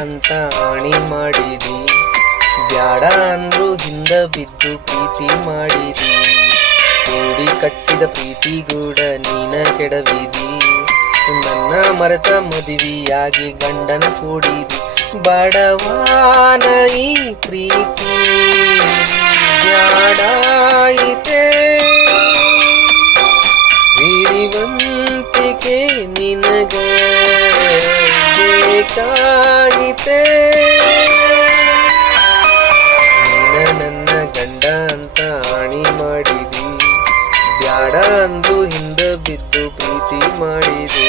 ಅಂತ ಆಣಿ ಮಾಡಿದಿ. ಬ್ಯಾಡ ಅಂದ್ರು ಹಿಂದ ಬಿದ್ದು ಪ್ರೀತಿ ಮಾಡಿದಿ. ಕೂಡಿ ಕಟ್ಟಿದ ಪ್ರೀತಿ ಗೂಡ ನೀನ ಕೆಡವಿದಿ. ನನ್ನ ಮರೆತ ಮದುವೆಯಾಗಿ ಗಂಡನ ಕೂಡಿದಿ. ಬಡವಾನ ಈ ಪ್ರೀತಿ ನಿನ್ನ ನನ್ನ ಗಂಡ ಅಂತ ಆಣಿ ಮಾಡಿದಿ. ಬ್ಯಾಡ ಅಂದು ಹಿಂದ ಬಿದ್ದು ಪ್ರೀತಿ ಮಾಡಿದೆ.